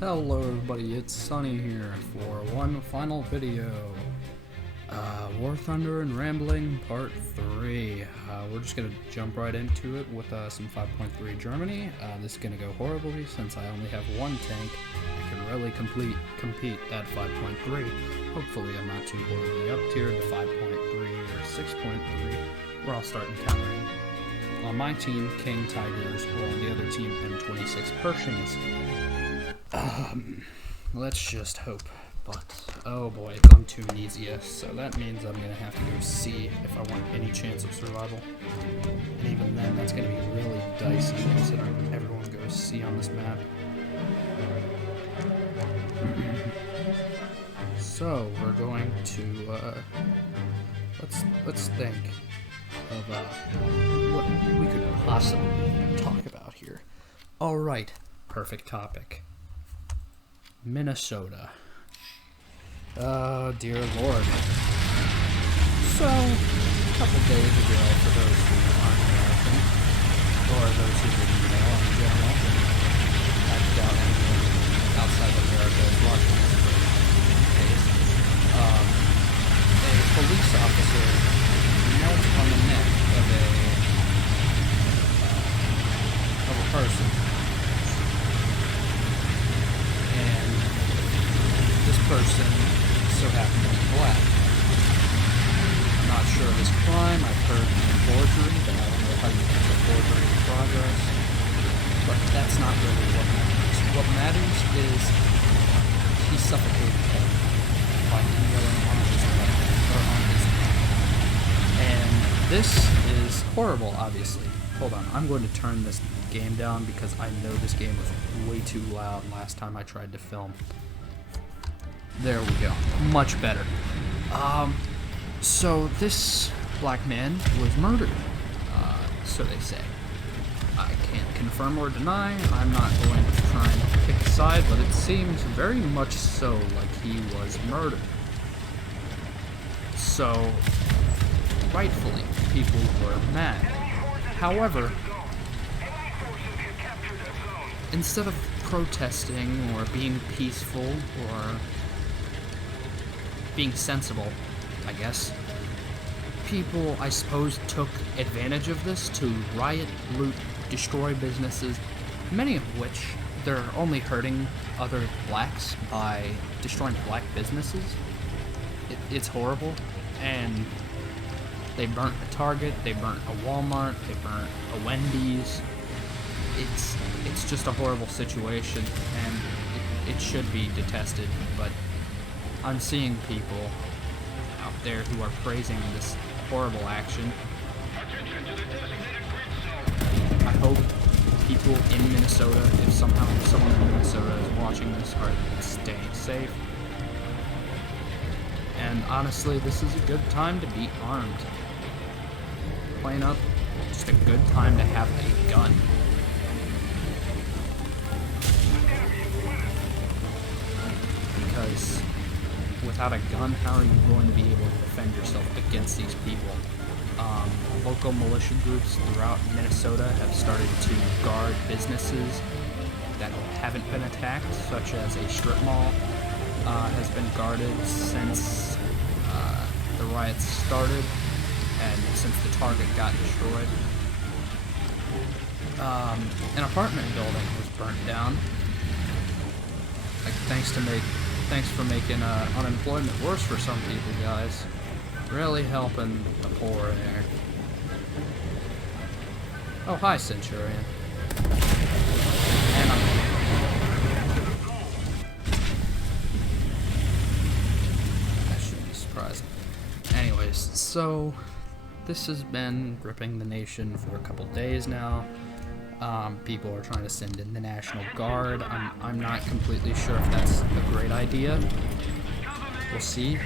Hello everybody, it's Sunny here for one final video. War Thunder and Rambling Part 3. We're just gonna jump right into it with some 5.3 Germany. This is gonna go horribly since I only have one tank. I can really compete at 5.3. Hopefully I'm not too horribly up tiered to 5.3 or 6.3, where I'll start encountering on my team King Tigers, or on the other team M26 Pershings. Let's just hope. But, oh boy, it's on Tunisia, so that means I'm gonna have to go C if I want any chance of survival. And even then, that's gonna be really dicey considering everyone goes C on this map. So, we're going to, let's think of, what we could possibly talk about here. Alright, perfect topic. Minnesota. Oh, dear Lord. So, a couple days ago, for those who aren't American, or those who didn't know in general, I doubt anyone outside of America is watching this case, a police officer knelt on the neck of a person. And this person so happened to be black. I'm not sure of his crime. I've heard forgery, but I don't know how you prove a forgery in progress. But that's not really what matters. What matters is he suffocated him by kneeling on his neck, or on his neck. And this is horrible, obviously. Hold on, I'm going to turn this game down because I know this game was way too loud last time I tried to film. There we go. Much better. So this black man was murdered. So they say. I can't confirm or deny. I'm not going to try and pick a side, but it seems very much so like he was murdered. So, rightfully, people were mad. However, instead of protesting or being peaceful or being sensible, I guess, people, I suppose, took advantage of this to riot, loot, destroy businesses, many of which they're only hurting other blacks by destroying black businesses. It's horrible, and they burnt a Target, they burnt a Walmart, they burnt a Wendy's. It's just a horrible situation, and it should be detested, but I'm seeing people out there who are praising this horrible action. I hope people in Minnesota, if somehow someone in Minnesota is watching this, are staying safe. And honestly, this is a good time to be armed. Plain up, just a good time to have a gun. Because without a gun, how are you going to be able to defend yourself against these people? Local militia groups throughout Minnesota have started to guard businesses that haven't been attacked, such as a strip mall has been guarded since the riots started and since the Target got destroyed. An apartment building was burnt down. Like, thanks for making unemployment worse for some people, guys. Really helping the poor there. Oh, hi, Centurion. And that shouldn't be surprising. Anyways, so this has been gripping the nation for a couple days now. People are trying to send in the National Guard. I'm not completely sure if that's a great idea. We'll see.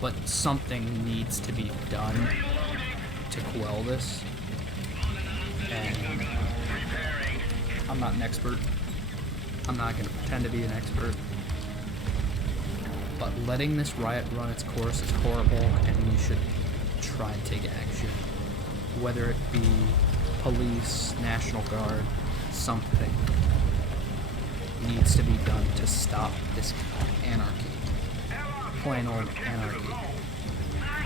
But something needs to be done to quell this. And I'm not an expert. I'm not going to pretend to be an expert. But letting this riot run its course is horrible, and we should try and take action. Whether it be police, National Guard, something. needs to be done to stop this anarchy. Plain old anarchy.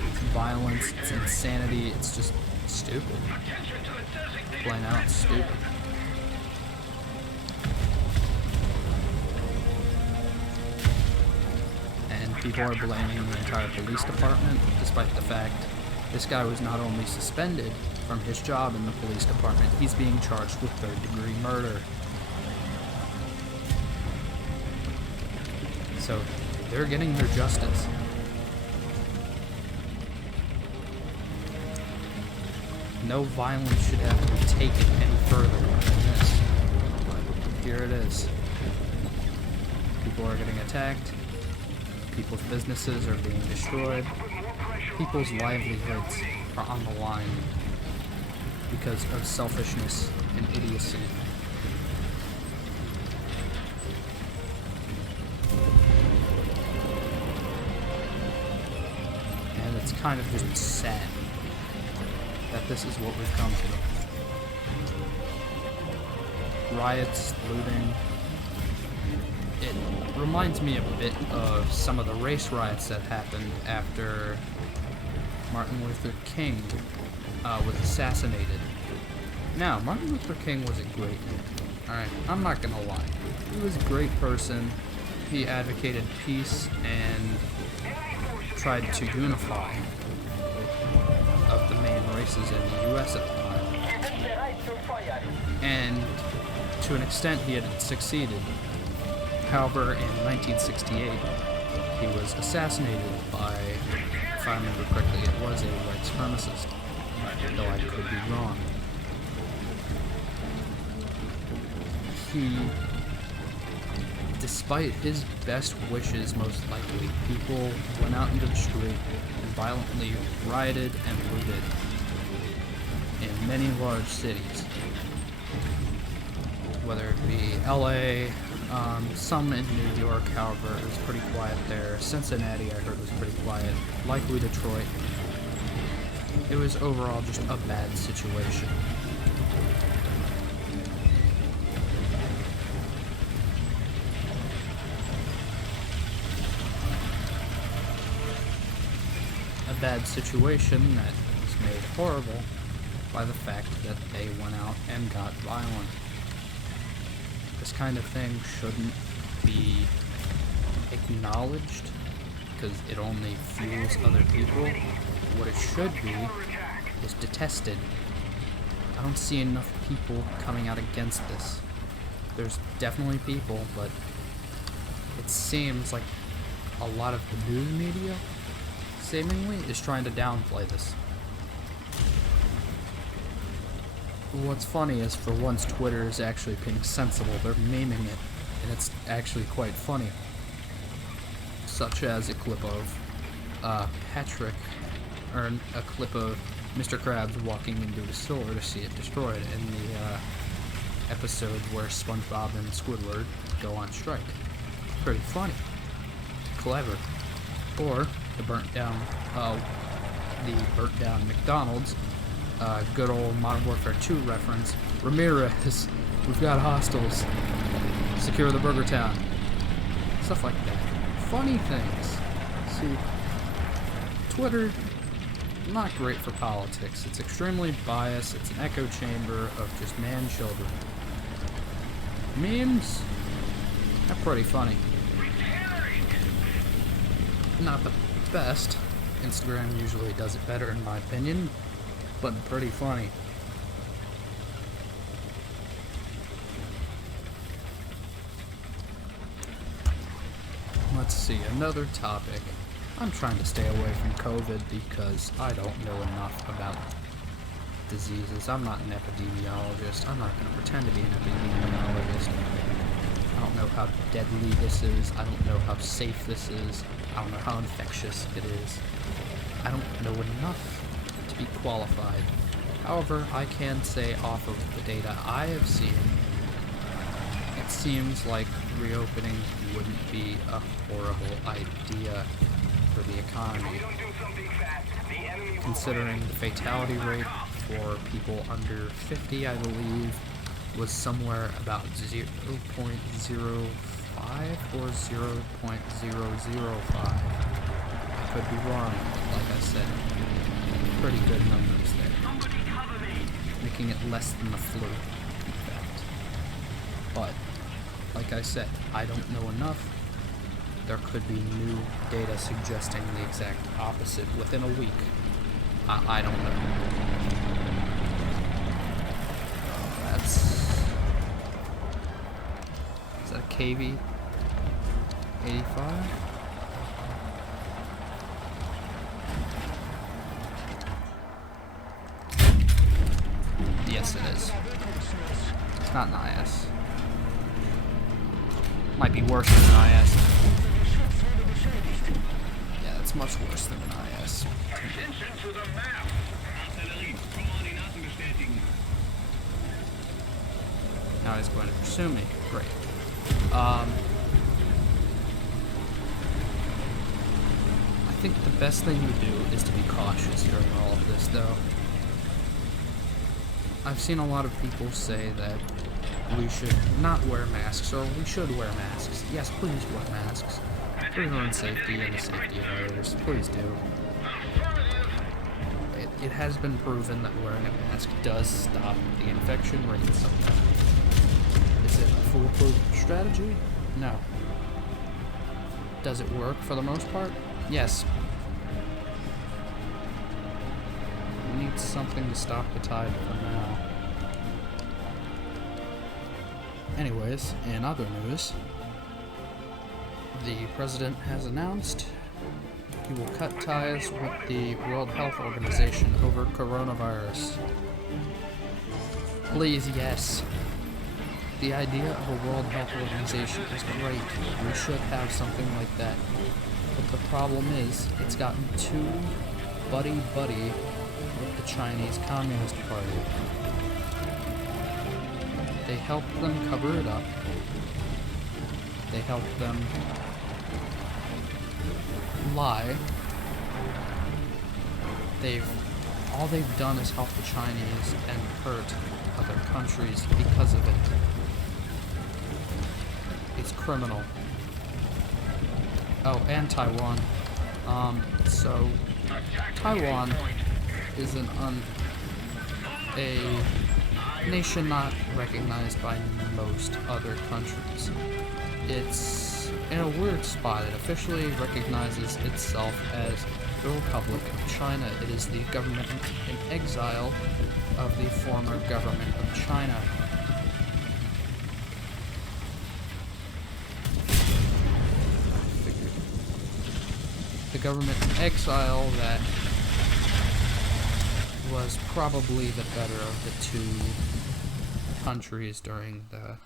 It's violence, it's insanity, it's just stupid. Plain out stupid. And people are blaming the entire police department, despite the fact this guy was not only suspended from his job in the police department, he's being charged with third-degree murder. So, they're getting their justice. No violence should have to be taken any further than this. But here it is. People are getting attacked. People's businesses are being destroyed. People's livelihoods are on the line because of selfishness and idiocy. And it's kind of just sad that this is what we've come to. Riots, looting. It reminds me a bit of some of the race riots that happened after Martin Luther King was assassinated. Now, Martin Luther King was a great man. Alright, I'm not gonna lie. He was a great person. He advocated peace and tried to unify of the main races in the US at the time. And to an extent, he had succeeded. However, in 1968, he was assassinated by, if I remember correctly, it was a white supremacist, though I could be wrong. He, despite his best wishes, most likely, people went out into the street and violently rioted and looted in many large cities, whether it be LA, some in New York, however, it was pretty quiet there. Cincinnati, I heard, was pretty quiet. Likely Detroit. It was overall just a bad situation. A bad situation that was made horrible by the fact that they went out and got violent. This kind of thing shouldn't be acknowledged because it only fuels other people. What it should be is detested. I don't see enough people coming out against this. There's definitely people, but it seems like a lot of the news media, seemingly, is trying to downplay this. What's funny is, for once, Twitter is actually being sensible. They're memeing it, and it's actually quite funny. Such as a clip of Patrick, or a clip of Mr. Krabs walking into a store to see it destroyed in the episode where SpongeBob and Squidward go on strike. Pretty funny. Clever. Or the burnt down McDonald's. Good old Modern Warfare 2 reference. Ramirez, we've got hostiles. Secure the Burger Town. Stuff like that. Funny things. See, Twitter, not great for politics. It's extremely biased. It's an echo chamber of just man-children. Memes, they're pretty funny. Not the best. Instagram usually does it better, in my opinion, but pretty funny. Let's see, another topic. I'm trying to stay away from COVID because I don't know enough about diseases. I'm not an epidemiologist. I'm not going to pretend to be an epidemiologist. I don't know how deadly this is. I don't know how safe this is. I don't know how infectious it is. I don't know enough to be qualified. However, I can say off of the data I have seen, it seems like reopening wouldn't be a horrible idea for the economy, considering the fatality rate for people under 50, I believe, was somewhere about 0.05 or 0.005. I could be wrong, but like I said, pretty good numbers there, making it less than the flu effect. But like I said, I don't know enough. There could be new data suggesting the exact opposite within a week. I don't know. Is that a KV 85? Yes, it is. It's not an IS. Might be worse than an IS. Yeah, that's much worse than an IS. Attention to the map. Now he's going to pursue me. Great. I think the best thing to do is to be cautious during all of this, though. I've seen a lot of people say that we should not wear masks, or we should wear masks. Yes, please wear masks. For your own safety and the safety of others. Please do. It has been proven that wearing a mask does stop the infection rate sometimes. Is it a foolproof strategy? No. Does it work for the most part? Yes. We need something to stop the tide for now. Anyways, in other news, the president has announced he will cut ties with the World Health Organization over coronavirus. Please, yes. The idea of a World Health Organization is great. We should have something like that. But the problem is, it's gotten too buddy-buddy with the Chinese Communist Party. They helped them cover it up. They helped them lie. All they've done is help the Chinese and hurt other countries because of it. It's criminal. Oh, and Taiwan. So Taiwan is a nation not recognized by most other countries. It's in a weird spot. It officially recognizes itself as the Republic of China. It is the government in exile of the former government of China. The government in exile that was probably the better of the two countries during the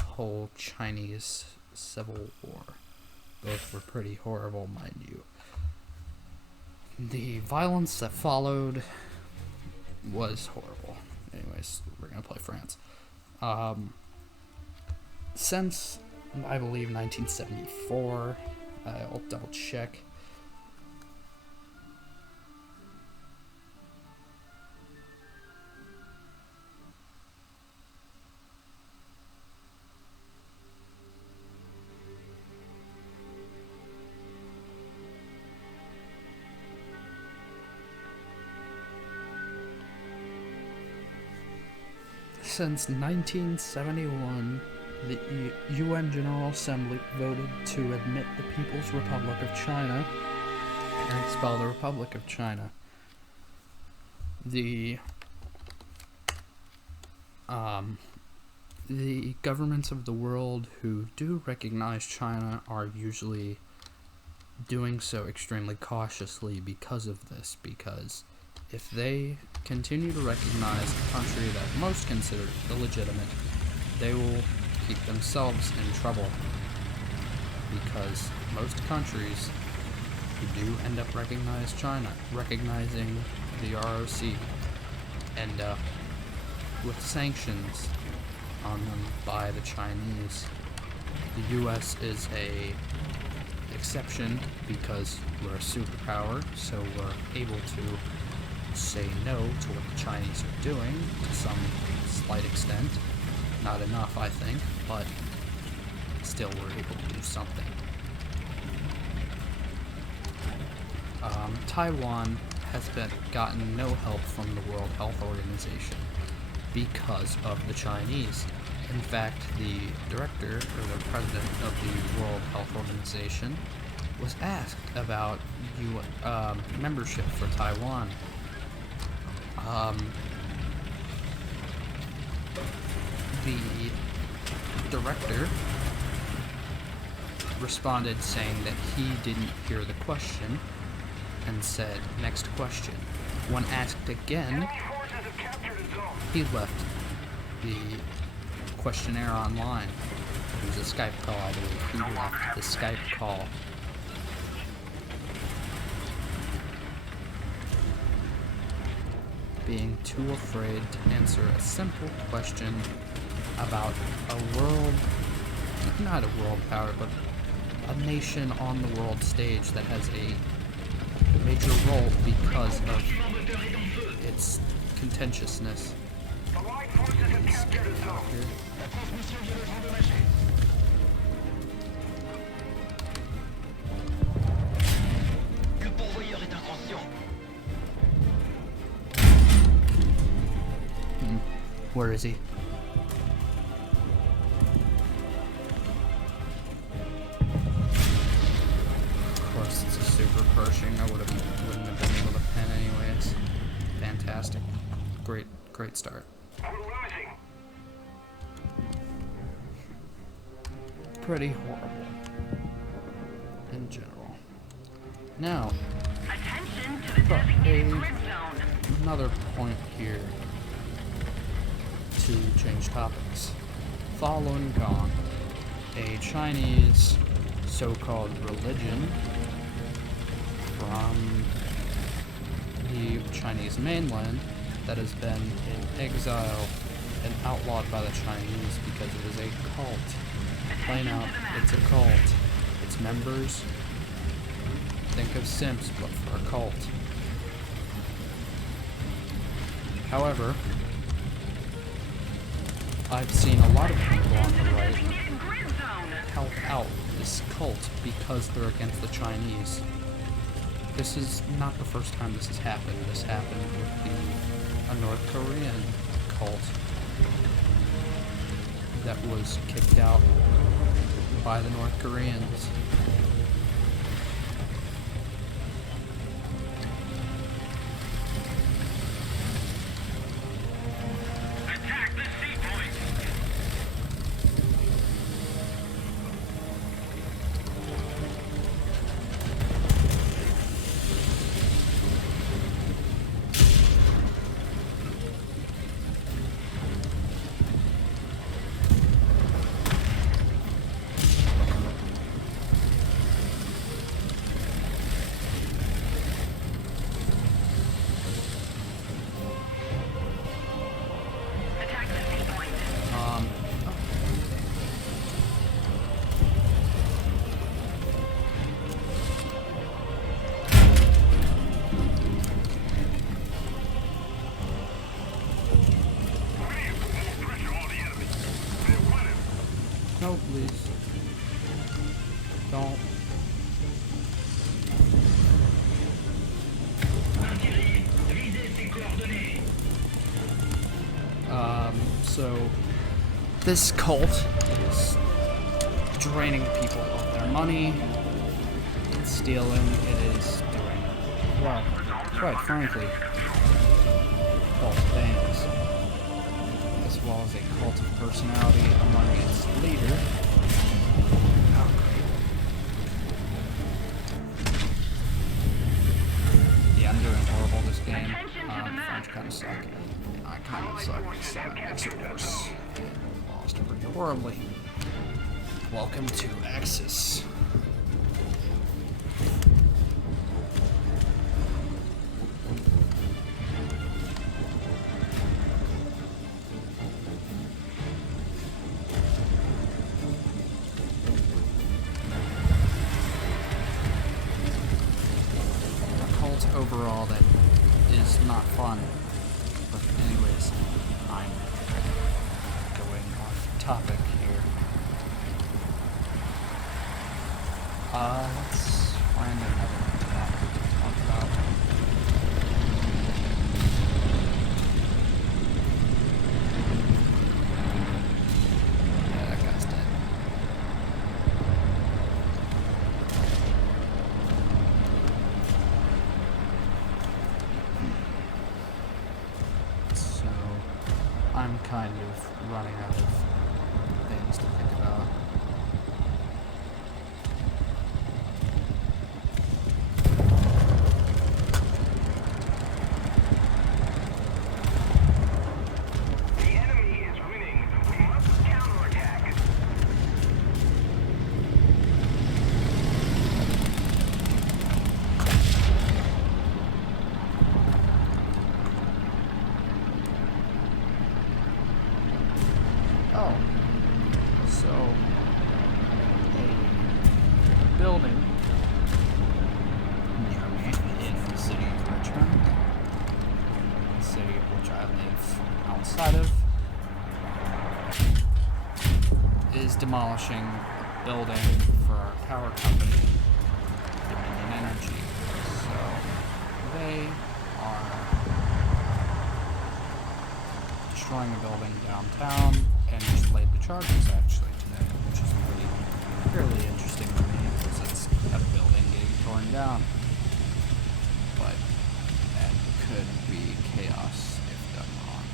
whole Chinese Civil War. Both were pretty horrible, mind you. The violence that followed was horrible. Anyways, we're gonna play France. Since, I believe, 1974, I'll double check. Since 1971, the UN General Assembly voted to admit the People's Republic of China and expel the Republic of China. The governments of the world who do recognize China are usually doing so extremely cautiously because of this, because if they continue to recognize the country that most consider illegitimate, they will keep themselves in trouble. Because most countries who do end up recognizing the ROC, end up with sanctions on them by the Chinese. The US is a exception because we're a superpower, so we're able to say no to what the Chinese are doing to some extent. slight extent. Not enough, I think, but still were able to do something. Taiwan has gotten no help from the World Health Organization because of the Chinese. In fact, the director, or the president of the World Health Organization, was asked about membership for Taiwan. The director responded saying that he didn't hear the question and said, "Next question." When asked again, he left the questionnaire online. It was a Skype call, I believe. He left the Skype call. Being too afraid to answer a simple question about not a world power, but a nation on the world stage that has a major role because of its contentiousness. Where is he? Of course, it's a super Pershing. I wouldn't have been able to pen anyways. Fantastic. Great start. Pretty horrible in general. Now, Attention to the designated grid zone. another point here to change topics. Falun Gong, a Chinese so-called religion from the Chinese mainland that has been in exile and outlawed by the Chinese because it is a cult. Plain out, it's a cult. Its members, think of Simps, but for a cult. However, I've seen a lot of people on the right help out this cult because they're against the Chinese. This is not the first time this has happened. This happened with a North Korean cult that was kicked out by the North Koreans. Attack the sea point. Attack the sea point. Pressure on the enemy. They're winning. No, please. Don't. So this cult is draining people of their money, it's stealing, it is doing, well, quite frankly, false banks, as well as a cult of personality among its leader. Oh, great. Yeah, I'm doing horrible this game. French kind of suck. And I kind of suck, so that makes it worse. Lost pretty horribly. Welcome to Axis. A cult overall that is not fun. But anyways, I'm topic here. Let's find another topic to talk about. Yeah, that guy's dead. So, I'm kind of running out of things to think about. The enemy is winning. We must counterattack. Oh, so a building near me in the city of Richmond, the city of which I live outside of, is demolishing a building for our power company, Dominion Energy. So they are destroying a building downtown and just laid the charges actually today, which is fairly interesting to me because it's a building getting torn down. But that could be chaos if done wrong.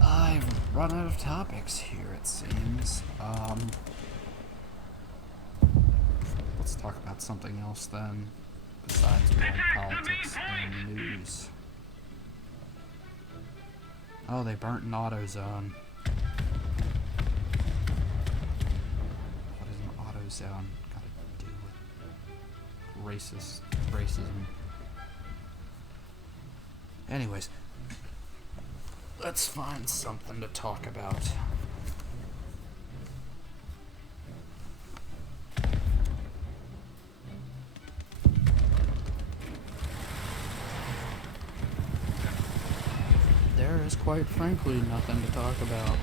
I've run out of topics here, it seems. Let's talk about something else then, besides world politics and news. Oh, they burnt an AutoZone. What is an AutoZone got to do with racism? Anyways, let's find something to talk about. There is quite frankly nothing to talk about.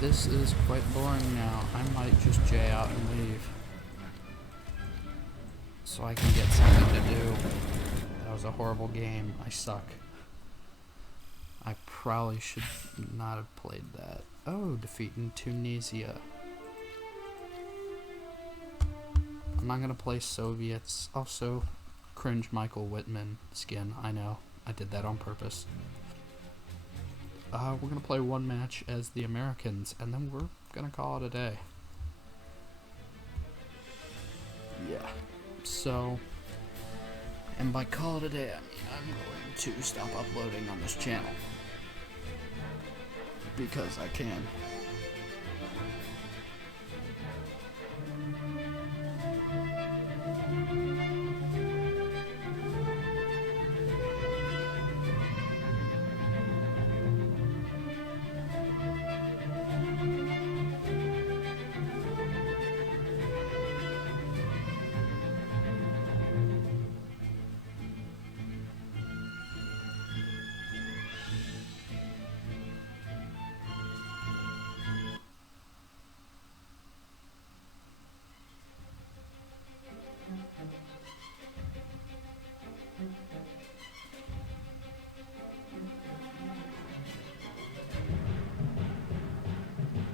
This is quite boring now. I might just jay out and leave, so I can get something to do. That was a horrible game. I suck. I probably should not have played that. Oh, defeating Tunisia. I'm not gonna play Soviets. Also, cringe Michael Whitman skin. I know. I did that on purpose. We're gonna play one match as the Americans, and then we're gonna call it a day. Yeah. So, and by call it a day, I mean I'm going to stop uploading on this channel. Because I can.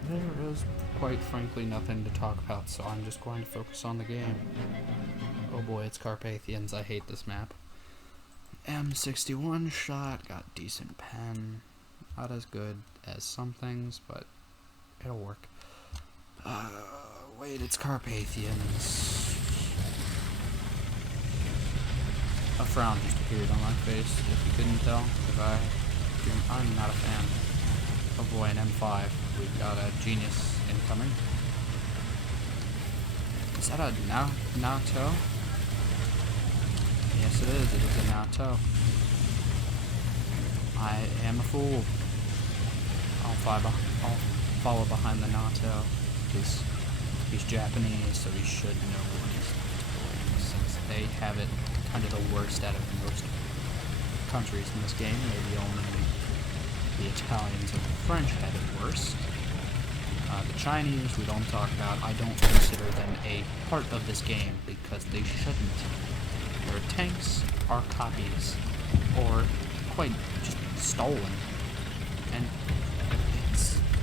There is quite frankly nothing to talk about, so I'm just going to focus on the game. Oh boy, it's Carpathians. I hate this map. M61 shot, got decent pen. Not as good as some things, but it'll work. Wait, it's Carpathians. A frown just appeared on my face, if you couldn't tell, because I'm not a fan. Oh boy, an M5. We've got a genius incoming. Is that a NATO? Yes, it is. It is a NATO. I am a fool. I'll follow behind the NATO because he's Japanese, so he should know what he's doing. Since they have it kind of the worst out of most countries in this game, maybe only the Italians and the French had it worse. The Chinese we don't talk about. I don't consider them a part of this game because they shouldn't. Their tanks are copies or quite just stolen, and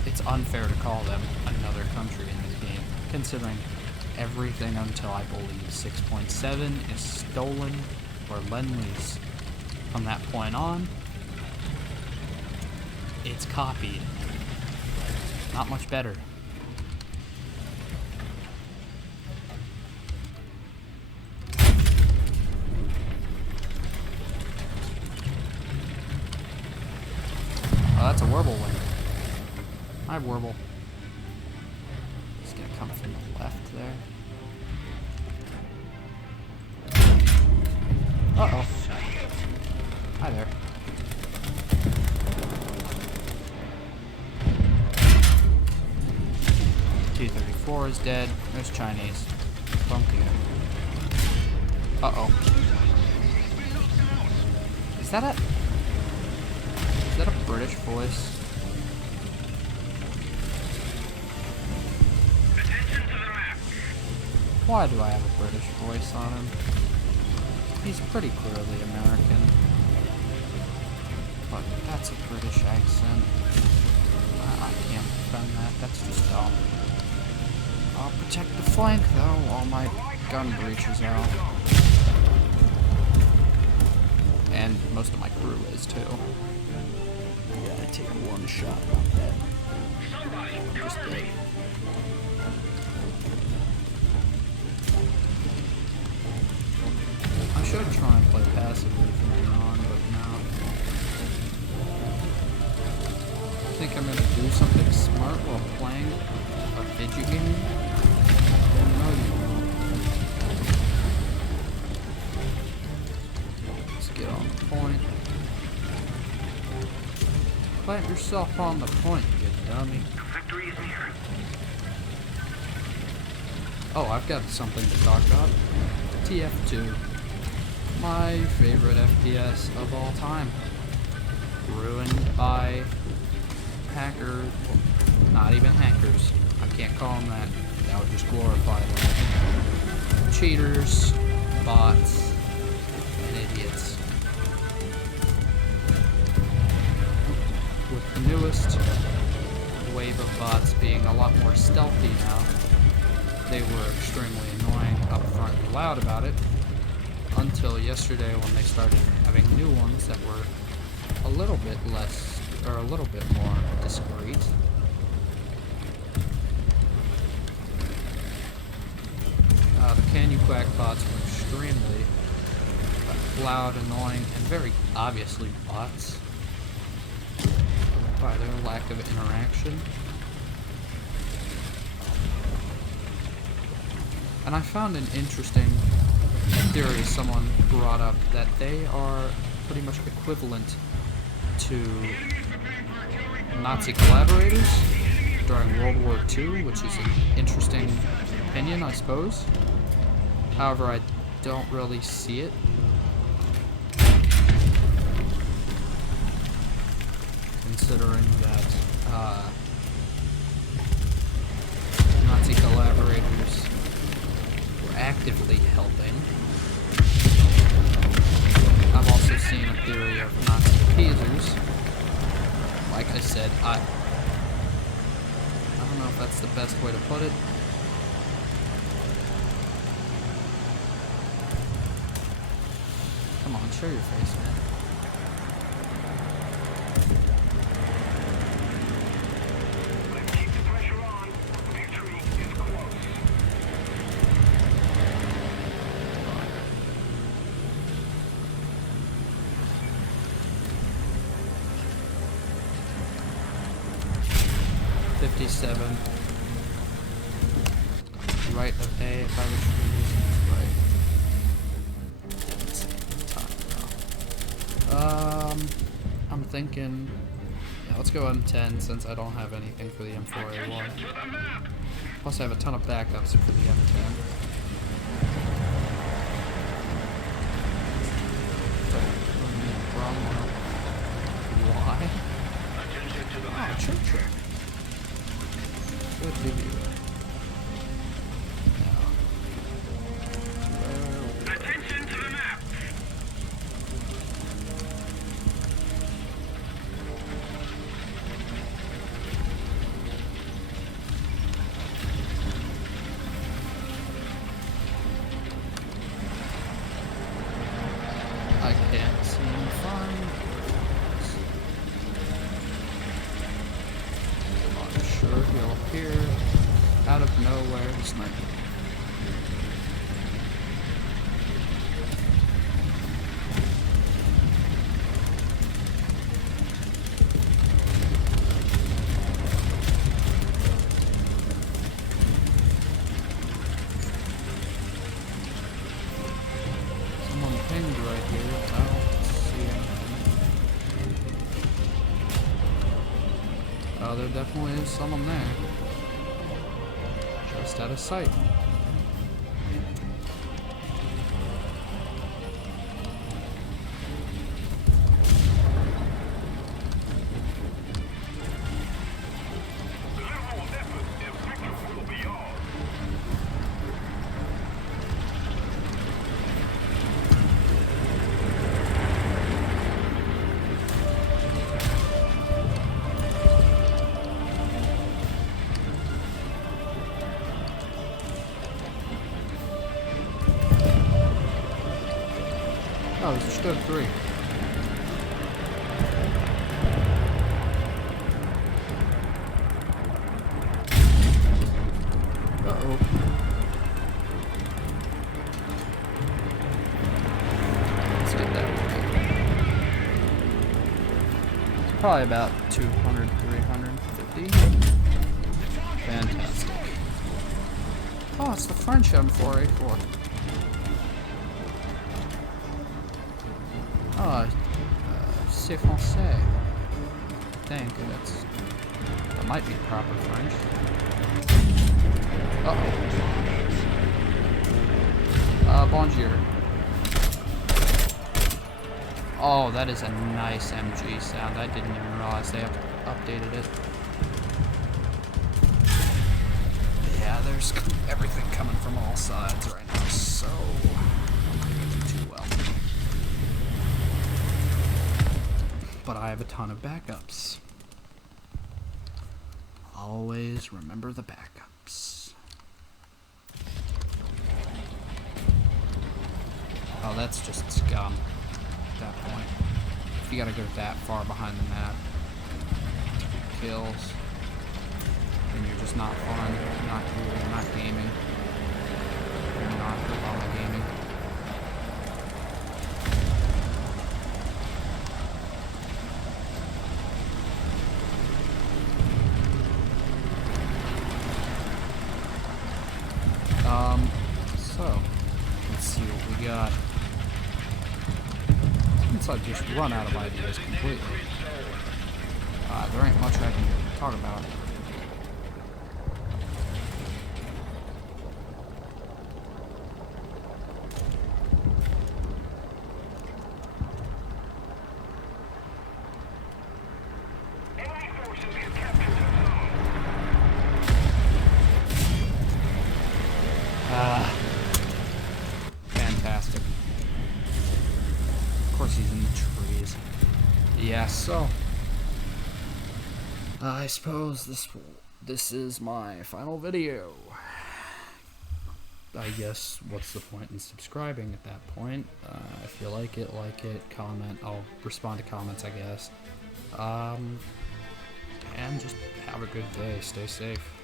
it's unfair to call them another country in this game, considering everything until I believe 6.7 is stolen or Lend-Lease. From that point on, it's copied. Not much better. Oh, that's a Whirlwind. Hi, Warble. He's gonna come from the left there. Uh-oh. Hi there. T-34 is dead. There's Chinese. Bunking it. Uh-oh. Is that a British voice? Why do I have a British voice on him? He's pretty clearly American. But that's a British accent. I can't defend that. That's just dumb. I'll protect the flank, though, while my gun breach is out. And most of my crew is, too. Yeah, I take one shot on that. I'm just dead. I should try and play passively from here on, but no. I think I'm gonna do something smart while playing a video game. No, you won't. Let's get on the point. Plant yourself on the point, you dummy. Victory is near. Oh, I've got something to talk about. TF2. My favorite FPS of all time. Ruined by hackers. Well, not even hackers. I can't call them that. That would just glorify them. Cheaters, bots, and idiots. With the newest wave of bots being a lot more stealthy now, they were extremely annoying, upfront and loud about it. Until yesterday when they started having new ones that were a little bit less, or a little bit more discreet. The Can You Quack bots were extremely loud, annoying, and very obviously bots by their lack of interaction. And I found an interesting theory someone brought up that they are pretty much equivalent to Nazi collaborators during World War II, which is an interesting opinion, I suppose. However, I don't really see it. Considering that Nazi collaborators were actively helping. I've also seen a theory of Nazi appeasers. Like I said, I don't know if that's the best way to put it. Come on, show your face, man. Keep the pressure on. Victory is close. right of A by the trees. Right. It's time now. I'm thinking. Yeah, let's go M10 since I don't have anything for the M4A1. Plus, I have a ton of backups for the M10. Wrong one. Why? Oh, Churchill. Good review. Attention to the map. I can't seem to find. I'm sure he'll appear out of nowhere to snipe me. Someone pinged right here. I don't see anything. Oh, there definitely is someone there. Just out of sight. Level effort and victory will be ours. Oh, there's still 3. Uh-oh. Let's get that right. It's probably about 200, 350. Fantastic. Oh, it's the French M4A4. Oh, c'est français. I think that might be proper French. Uh-oh. Bonjour. Oh, that is a nice MG sound. I didn't even realize they updated it. Yeah, there's everything coming from all sides right now, so I'm not gonna do too well. But I have a ton of backups. Always remember the backups. Oh, that's just scum at that point. If you gotta go that far behind the map to get kills, then you're just not fun, you're not cool, you're not gaming. You're not Obama gaming. So, let's see what we got. Since I've just run out of ideas completely, there ain't much I can talk about. Enemy forces have captured the zone. Fantastic. Of course he's in the trees. Yeah, so I suppose this is my final video. I guess what's the point in subscribing at that point? If you like it, comment. I'll respond to comments, I guess. And just have a good day. Stay safe.